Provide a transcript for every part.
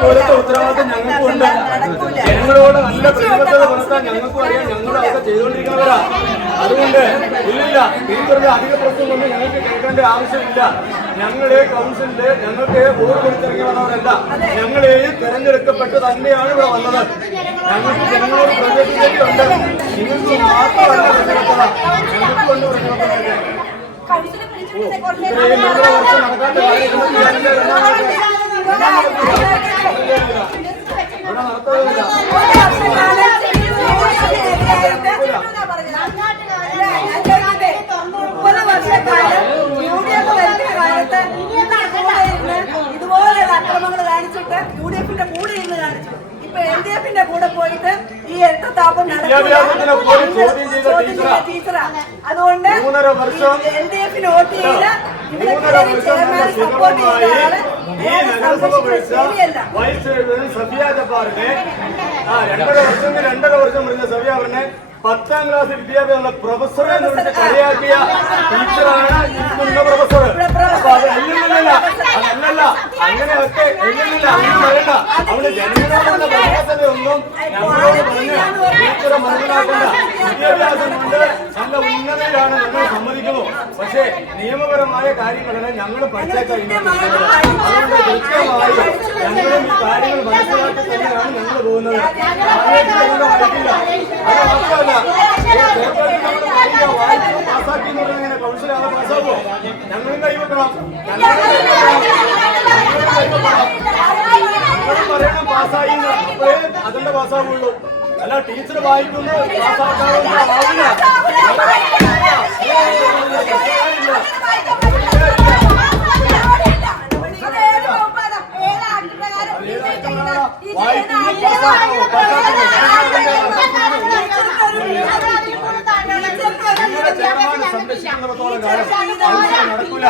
പോലത്തെ ഉത്തരവാദിത്തം ഞങ്ങൾക്കുണ്ട് ജനങ്ങളോട് നല്ല പ്രതിബദ്ധത പുലർത്താൻ ഞങ്ങൾക്കും അറിയാം ഞങ്ങളും അതൊക്കെ ചെയ്തുകൊണ്ടിരിക്കുന്നവരാ അതുകൊണ്ട് ഇല്ലില്ല ടീച്ചറുടെ അധിക പ്രശ്നമൊന്നും ഞങ്ങൾക്ക് കേൾക്കേണ്ട ആവശ്യമില്ല ഞങ്ങളെ കൗൺസിലിൽ ഞങ്ങൾക്ക് വോട്ട് കൊടുത്തിറങ്ങി വന്നവരല്ല ഞങ്ങളെയും തെരഞ്ഞെടുക്കപ്പെട്ട് തന്നെയാണ് ഇവിടെ വന്നത് ഞങ്ങൾക്ക് ജനങ്ങളോട് പ്രതിബദ്ധതയുണ്ട് നിങ്ങൾക്ക് മാത്രമല്ല പ്രതിബദ്ധത ഞങ്ങൾക്കുണ്ട് പ്രതിബദ്ധത ഇത്രയും മുപ്പത് വർഷക്കാലം യു ഡി എഫ് ഭരിക്കുന്ന കാലത്ത് ഇതുപോലെയുള്ള അക്രമങ്ങൾ കാണിച്ചിട്ട് യു ഡി എഫിന്റെ കൂടെ ഇരുന്ന് കാണിച്ചു എൽ ഡി എഫിന്റെ കൂടെ പോയിട്ട് ഈ ചോദ്യം ചെയ്ത ടീച്ചറാ. അതുകൊണ്ട് എൽ ഡി എഫിന് വോട്ട് ചെയ്ത് സപ്പോർട്ട് ചെയ്ത ആൾ സഫിയ ജബ്ബാറിനെ ആ രണ്ടര വർഷം രണ്ടര വർഷം മുറിഞ്ഞ സഫിയ അവറിനെ പത്താം ക്ലാസ് വിദ്യാഭ്യാസമുള്ള പ്രൊഫസറെ വിളിച്ച് കളിയാക്കിയ ടീച്ചറാണ് ഇരിക്കുന്ന പ്രൊഫസർ അപ്പൊ അത് അല്ലല്ല അതല്ലല്ല അങ്ങനെ ഒക്കെ ഇല്ലില്ല അങ്ങനെ പറയണ്ട അവിടെ ജനങ്ങളോടുള്ള പ്രയാസതയൊന്നും ഞങ്ങളോട് പറഞ്ഞ് ടീച്ചറെ മനസ്സിലാക്കണ്ട വിദ്യാഭ്യാസം കൊണ്ട് നല്ല ഉന്നതയിലാണ് ഞങ്ങൾ സമ്മതിക്കുന്നു പക്ഷേ നിയമപരമായ കാര്യങ്ങളെല്ലാം ഞങ്ങൾ അതുകൊണ്ട് കൃത്യമായി ഞങ്ങളും ഈ കാര്യങ്ങൾ മനസ്സിലാക്കി തന്നെയാണ് ഞങ്ങൾ പോകുന്നത് വായിക്കില്ല അത് മാത്രമല്ല പാസ്സാക്കി എന്ന് പറഞ്ഞാൽ കൈവെക്കണം ഞങ്ങളും കൈവെക്കണം ഞങ്ങളും പറയണം പാസ്സായി. അപ്പോഴേ അതിന്റെ പാസ്സാവുള്ളൂ അല്ല ടീച്ചർ വായിക്കുന്നു പാസ്സാക്കാവുന്ന ആവില്ല സംരക്ഷിക്കുന്നിടത്തോളം കാലം കൗൺസിൽ നടക്കില്ല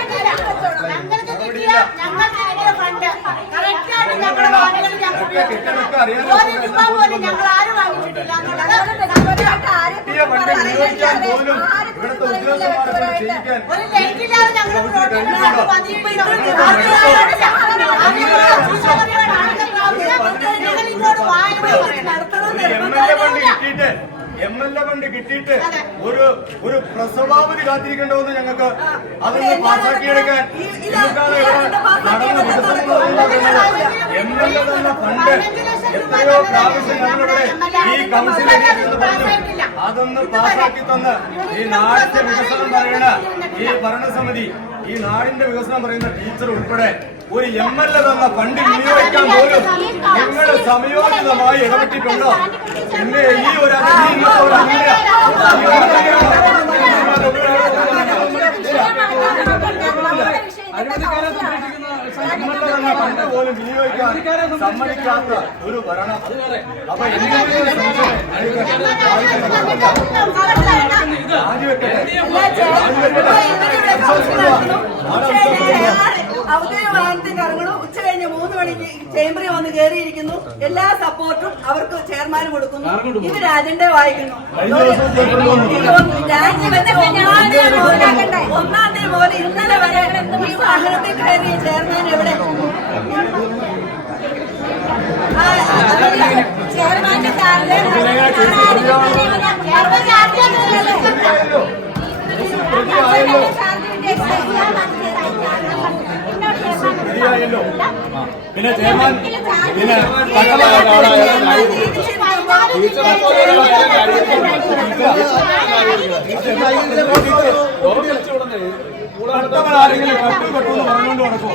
ഞങ്ങൾക്ക് കിട്ടിയ ഞങ്ങൾക്ക് കിട്ടിയ ഫണ്ട് കറക്റ്റായിട്ട് ഞങ്ങളുടെ വാർഡുകളിൽ ഞങ്ങൾ ഉപയോഗിച്ചിട്ടുണ്ട്. ഒരു രൂപ പോലും ഞങ്ങൾ ആരും വാങ്ങിച്ചിട്ടില്ല ഒരു ലൈറ്റില്ലാതെ ഞങ്ങൾ ഇങ്ങോട്ട് എം എൽ എ ഫണ്ട് കിട്ടിയിട്ട് എം എൽ എ ഫണ്ട് കിട്ടിയിട്ട് ഒരു ഒരു പ്രസവാവധി കാത്തിരിക്കേണ്ടതെന്ന് ഞങ്ങൾക്ക് അതൊന്ന് പാസാക്കിയെടുക്കാൻ നടന്ന എൽ ഫണ്ട് എത്രയോ പ്രാവശ്യം ഞങ്ങളിവിടെ ഈ കൗൺസിലിൽ പറഞ്ഞു അതൊന്ന് പാസാക്കി തന്ന് ഈ നാടിന്റെ വികസനം പറയണ ഈ ഭരണസമിതി ഈ നാടിന്റെ വികസനം പറയുന്ന ടീച്ചർ ഉൾപ്പെടെ ഒരു എം എൽ എ തന്ന ഫണ്ട് വിനിയോഗിക്കാൻ പോലും നിങ്ങൾ സമയോചിതമായി ഇടപെട്ടിട്ടുണ്ടോ പിന്നെ ഈ ഒരു അതിഥി ഇങ്ങനത്തെ ഒരു അംഗീകാരം ഈ ഒരു അംഗീകാരം ഫണ്ട് പോലും സമ്മതിക്കാത്ത ഒരു ഭരണം അപ്പൊ ഇറങ്ങണു ഉച്ച കഴിഞ്ഞ് മൂന്ന് മണിക്ക് ചേംബറിൽ വന്ന് കയറിയിരിക്കുന്നു. എല്ലാ സപ്പോർട്ടും അവർക്ക് ചെയർമാൻ കൊടുക്കുന്നു. ഇവർ അജണ്ട വായിക്കുന്നു. രാജിവെച്ച ഒന്നാം തീയതി പോലെ ഒന്നാം തീയതി മുതൽ ഇന്നലെ വരെ ഈ വാഹനത്തിൽ കയറിയ ചെയർമാൻ എവിടെ പിന്നെ ചെയർമാൻ പിന്നെ ആരെങ്കിലും കട്ടു കട്ടു എന്ന് പറഞ്ഞുകൊണ്ട് നടക്കുമോ